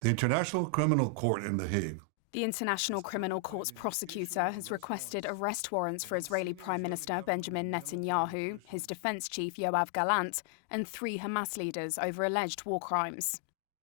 The International Criminal Court in The Hague. The International Criminal Court's prosecutor has requested arrest warrants for Israeli Prime Minister Benjamin Netanyahu, his defense chief Yoav Gallant, and 3 Hamas leaders over alleged war crimes.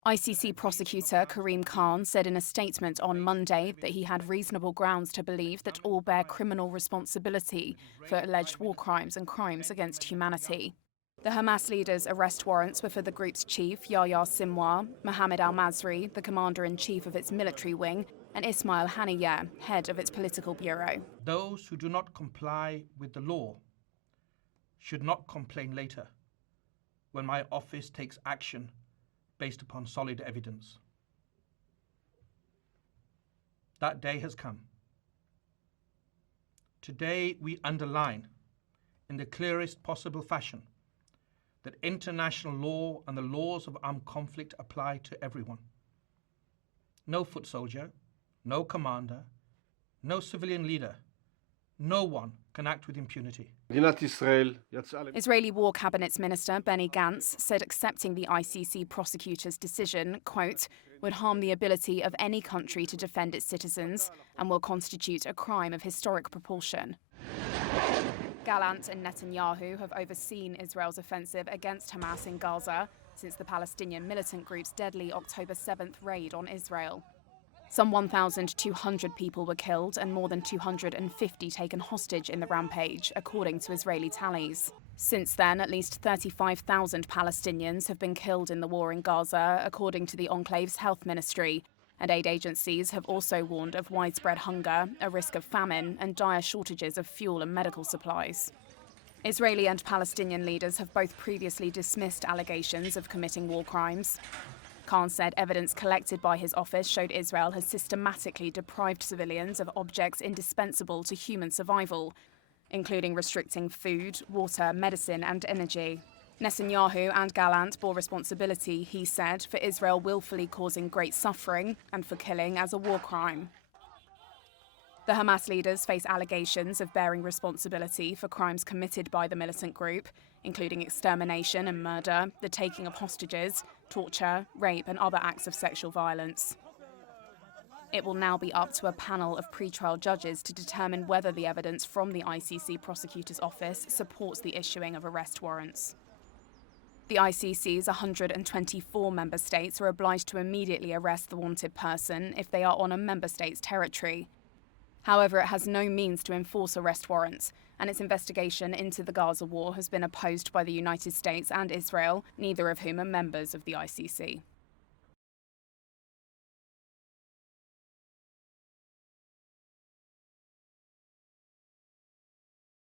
ICC prosecutor Karim Khan said in a statement on Monday that he had reasonable grounds to believe that all bear criminal responsibility for alleged war crimes and crimes against humanity. The Hamas leaders' arrest warrants were for the group's chief, Yahya Sinwar, Mohammed al-Masri, the commander-in-chief of its military wing, and Ismail Haniyeh, head of its political bureau. Those who do not comply with the law should not complain later when my office takes action based upon solid evidence. That day has come. Today we underline in the clearest possible fashion that international law and the laws of armed conflict apply to everyone. No foot soldier, no commander, no civilian leader, no one can act with impunity. Israeli War Cabinet's Minister Benny Gantz said accepting the ICC prosecutor's decision, quote, would harm the ability of any country to defend its citizens and will constitute a crime of historic proportion. Gallant and Netanyahu have overseen Israel's offensive against Hamas in Gaza since the Palestinian militant group's deadly October 7th raid on Israel. Some 1,200 people were killed and more than 250 taken hostage in the rampage, according to Israeli tallies. Since then, at least 35,000 Palestinians have been killed in the war in Gaza, according to the enclave's health ministry. And aid agencies have also warned of widespread hunger, a risk of famine, and dire shortages of fuel and medical supplies. Israeli and Palestinian leaders have both previously dismissed allegations of committing war crimes. Khan said evidence collected by his office showed Israel has systematically deprived civilians of objects indispensable to human survival, including restricting food, water, medicine, and energy. Netanyahu and Gallant bore responsibility, he said, for Israel willfully causing great suffering and for killing as a war crime. The Hamas leaders face allegations of bearing responsibility for crimes committed by the militant group, including extermination and murder, the taking of hostages, torture, rape, and other acts of sexual violence. It will now be up to a panel of pre-trial judges to determine whether the evidence from the ICC prosecutor's office supports the issuing of arrest warrants. The ICC's 124 member states are obliged to immediately arrest the wanted person if they are on a member state's territory. However, it has no means to enforce arrest warrants, and its investigation into the Gaza war has been opposed by the United States and Israel, neither of whom are members of the ICC.